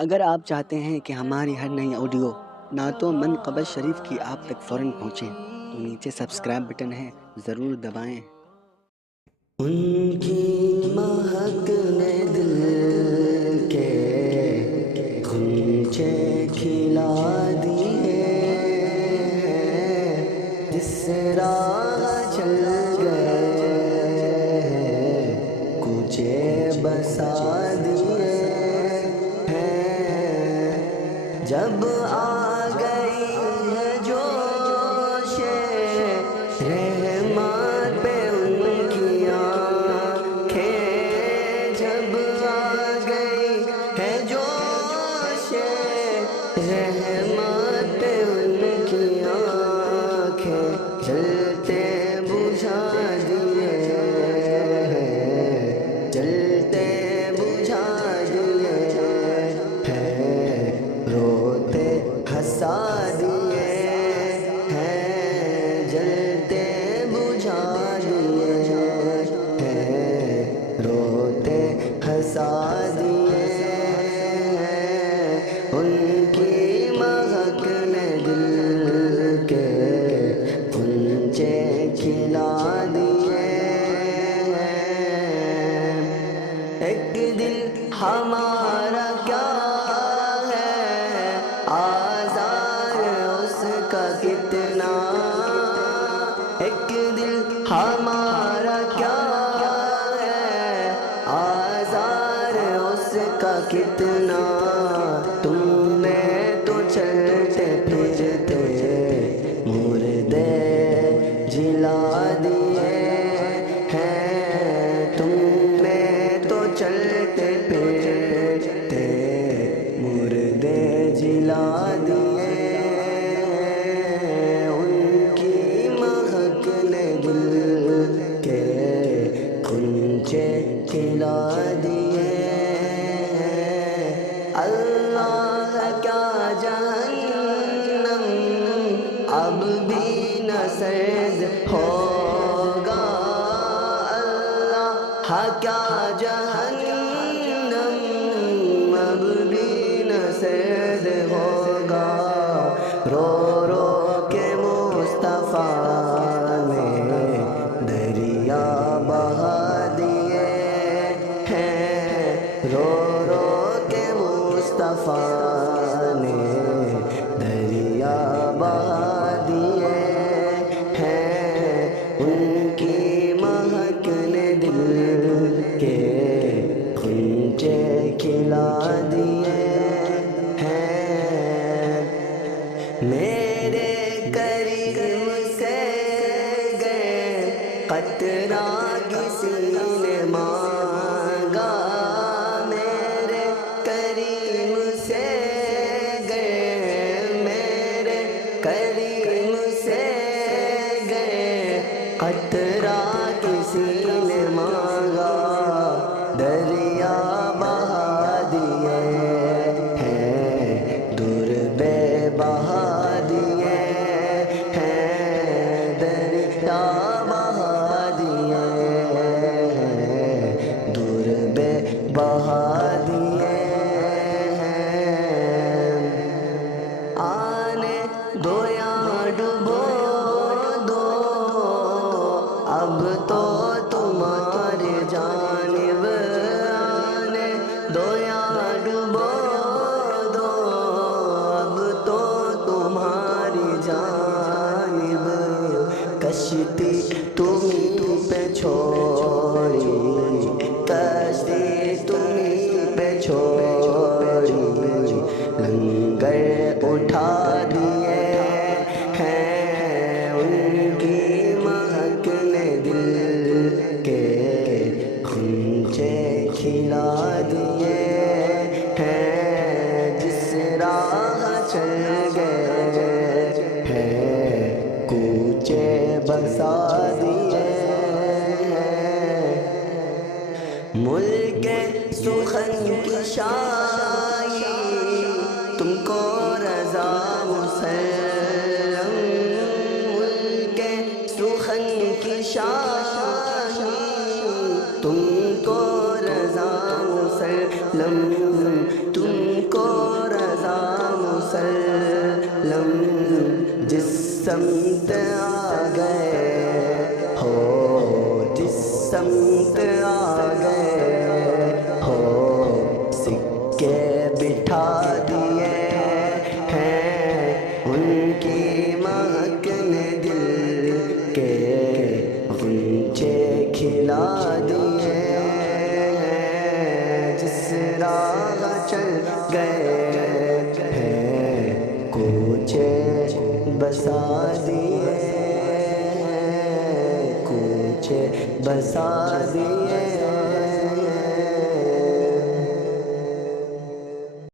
اگر آپ چاہتے ہیں کہ ہماری ہر نئی آڈیو نعتوں منقبت شریف کی آپ تک فوراً پہنچیں تو نیچے سبسکرائب بٹن ہے، ضرور دبائیں۔ ان کی مہک نے دل کے غنچے کھلا دیے ہیں، جس راہ چل گئے کوچے بسا دیے ہیں، جب آ گئی ہے جوش رحمت پہ ان کی آنکھیں، جب آ گئی ہے جوش رحمت پہ ان کی آنکھیں، جلتے بجھا دیے ہیں، جلتے بجھا دیے ہیں، روتے ہنسا دیے ہیں، جلتے بجھا دیے ہیں، روتے ہنسا دیے ہیں، ان کی مہک نے دل کے غنچے کھلا دیے ہیں۔ ایک دل ہمارا کیا ہے آزار اس کا کتنا، ایک دل ہمارا کیا ہے آزار اس کا کتنا، تم نے تو چلتے پھرتے مردے جلا دیے ہیں، تم نے تو چلتے پھرتے مردے جلا دیے ہیں، ان کی مہک نے دل کے غنچے کھلا دیے ہیں۔ اللہ کیا جہنم اب بھی نہ سرد ہوگا، اللہ کیا جہنم اب بھی نہ سرد ہوگا، رو رو کے مصطفیٰ نے دریا بہا دیے ہیں، رو رو کے مصطفیٰ نے دریا بہا دیے ہیں، ان کی مہک نے دل کے غنچے کھلا دیے ہیں، میرے کریم سے گئے قطرہ کسی نے مانگا، میرے کریم سے گئے، میرے کریم سے گئے قطرہ کسی نے مانگا، دریا بہا دیے ہیں، دور بے بہا دیے ہیں، دریا بہا دیے ہیں، دور بے بہا دیے ہیں، آنے دو یا ڈبو دو اب تو تمہاری جانب، آنے دو یا ڈبو دو اب تو تمہاری جانب، کشتی تمہیں پہ چھوڑی، کشتی تمہیں پہ چھوڑی، لنگر اٹھا دیے ہیں، ان کی مہک نے دل کے غنچے کھلا دیے ہیں، جس راہ چل گئے ہیں کوچے بسا دیے ہیں، ملک سخن کی شاہی تم کو رضا مسلم، ملک سخن کی شاہی تم کو رضا مسلم، تم کو عالم جس سمت آ گئے ہو، جس سمت آ گئے ہو، سکے بٹھا دیے ہیں ان کی مہک نے دل کے غنچے کھلا دیے ہیں، جس راہ چل گئے ہیں کوچے بسا دیے، کوچے بسا دیے